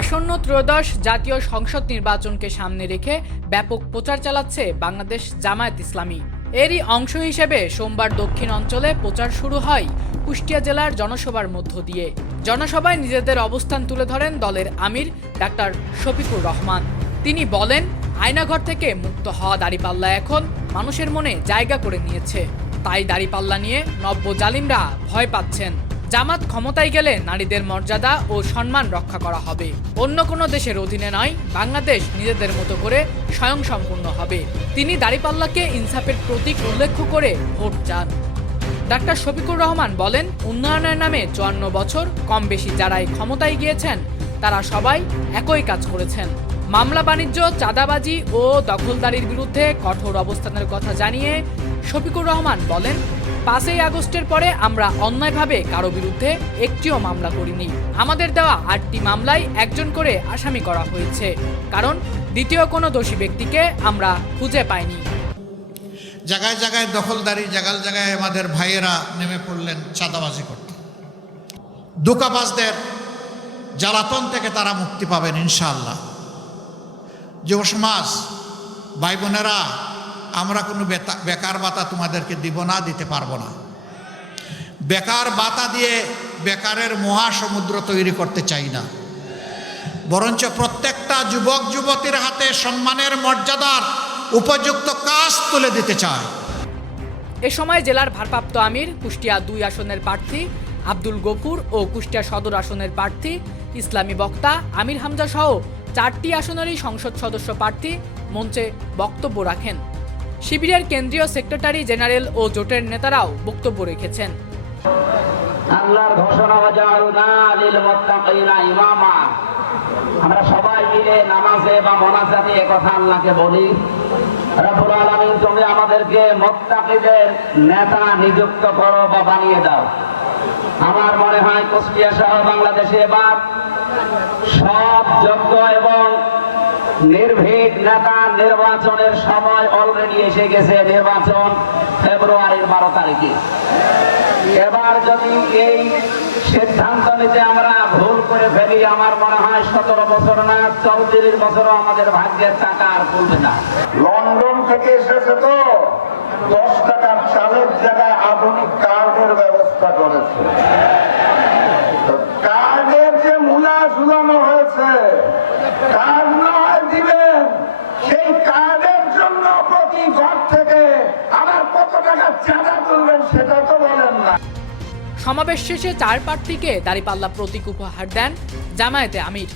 আসন্ন ত্রয়োদশ জাতীয় সংসদ নির্বাচনকে সামনে রেখে ব্যাপক প্রচার চালাচ্ছে বাংলাদেশ জামায়াত ইসলামী। এরই অংশ হিসেবে সোমবার দক্ষিণ অঞ্চলে প্রচার শুরু হয় কুষ্টিয়া জেলার জনসভার মধ্য দিয়ে। জনসভায় নিজেদের অবস্থান তুলে ধরেন দলের আমির ডাক্তার শফিকুর রহমান। তিনি বলেন, আয়নাঘর থেকে মুক্ত হওয়া দাড়িপাল্লা এখন মানুষের মনে জায়গা করে নিয়েছে। তাই দাড়িপাল্লা নিয়ে নব্য জালিমরা ভয় পাচ্ছেন। জামাত ক্ষমতায় গেলে নারীদের মর্যাদা ও সম্মান রক্ষা করা হবে। অন্য কোনো দেশের অধীনে নয়, বাংলাদেশ নিজেদের মতো করে স্বয়ংসম্পূর্ণ হবে। তিনি দাড়িপাল্লাকে ইনসাফের প্রতীক উল্লেখ করে ভোট চান। ডাক্তার শফিকুর রহমান বলেন, উন্নয়নের নামে চুয়ান্ন বছর কম বেশি যারাই ক্ষমতায় গিয়েছেন, তারা সবাই একই কাজ করেছেন। মামলা বাণিজ্য, চাঁদাবাজি ও দখলদারির বিরুদ্ধে কঠোর অবস্থানের কথা জানিয়ে শফিকুর রহমান বলেন, পাঁচই আগস্টের পরে আমরা অন্যায়ভাবে কারও বিরুদ্ধে একটিও মামলা করিনি। আমাদের দেওয়া আটটি মামলায় একজন করে আসামি করা হয়েছে। কারণ দ্বিতীয় কোনো দোষী ব্যক্তিকে আমরা খুঁজে পাইনি। জায়গায় জায়গায় দখলদারি, জায়গায় জায়গায় আমাদের ভাইয়েরা নেমে পড়লেন চাঁদাবাজি করতে। দোকাবাজদের জ্বালাতন থেকে তারা মুক্তি পাবেন ইনশাআল্লাহ। যুব সমাজ, ভাই বোনেরা আমরা কোনো বেকার ভাতা তোমাদেরকে দিব না, দিতে পারব না। বেকার বাতা দিয়ে বেকারের মহাসমুদ্র তৈরি করতে চাই না। বরঞ্চ প্রত্যেকটা যুবক, যুবতীর হাতে সম্মানের মর্যাদার উপযুক্ত কাজ তুলে দিতে চায় এ সময় জেলার ভারপ্রাপ্ত আমির, কুষ্টিয়া দুই আসনের প্রার্থী আব্দুল গফুর ও কুষ্টিয়া সদর আসনের প্রার্থী ইসলামী বক্তা আমির হামজা সহ চারটি আসনেরই সংসদ সদস্য প্রার্থী মঞ্চে বক্তব্য রাখেন। শিবিরের কেন্দ্রীয় সেক্রেটারি জেনারেল ও জোটের নেতারাও বক্তব্য রেখেছেন। আল্লাহর ঘোষণা ইমামা। আমরা সবাই মিলে নামাজে বা মোনাজাতে কথা আল্লাহকে বলি। রব্বুল আলামিন, তুমি আমাদেরকে মুত্তাকিদের নেতা নিযুক্ত করো বা বানিয়ে দাও। আমার মনে হয় কুষ্টিয়া সহ বাংলাদেশে এবার সব যোগ্য এবং নির্ভীক নেতা নির্বাচনের সময় অলরেডি এসে গেছে নির্বাচন ফেব্রুয়ারির বারো তারিখে। এবার যদি এই সিদ্ধান্ত নিতে আমরা ভুল করে ফেলি, আমার মনে হয় সতেরো বছর না, চৌত্রিশ বছরও আমাদের ভাগ্যের টাকা আর খুলবে না। লন্ডন থেকে এসেছে তো, দশ টাকার চালের জায়গায় আধুনিক কার্ডের ব্যবস্থা করেছে তো কার্ডের যে মূলা ঝুলানো হয়েছে কার্ড না হয় দিবেন সেই কার্ডের জন্য প্রতি ঘর থেকে আবার কত সমাবেশ শেষে চার প্রার্থীকে দাঁড়িপাল্লা প্রতীক উপহার দেন জামায়াতে আমির।